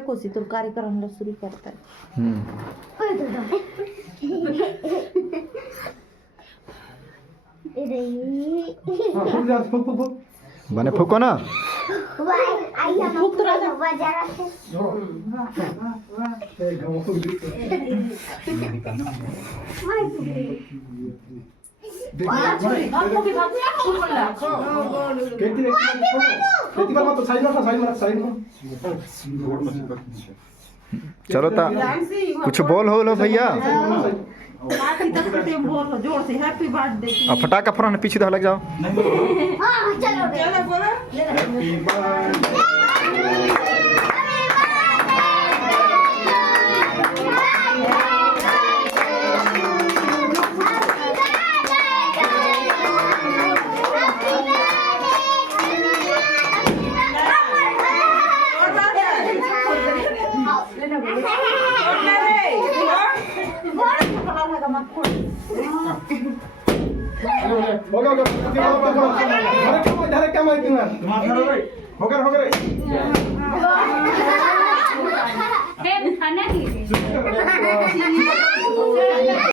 कोसी तो कार्यक्रम शुरू करता है बने फूको ना चलो ता कुछ बोल हो भैया जोर से हैप्पी बर्थडे अब फटाका फुराने पीछे तो लग जाओ हो गया